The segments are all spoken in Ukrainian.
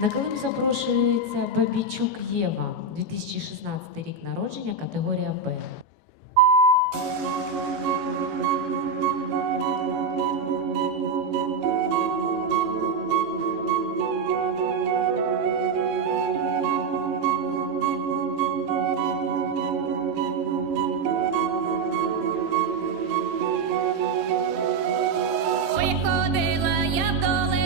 На Килим запрошується Бабічук Єва, 2016 рік народження, категорія Б. Приходила я вдоле.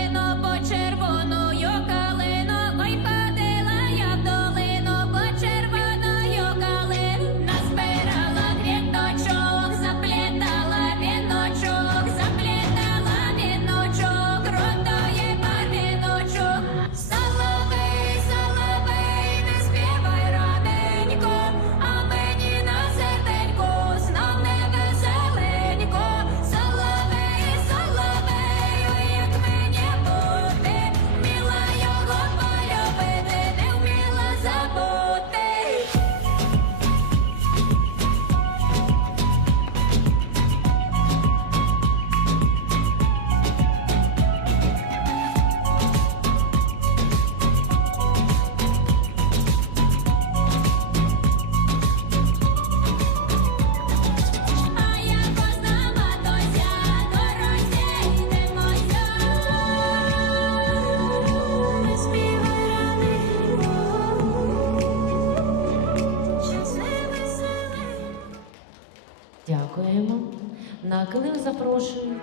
Дякуємо. На килим запрошую.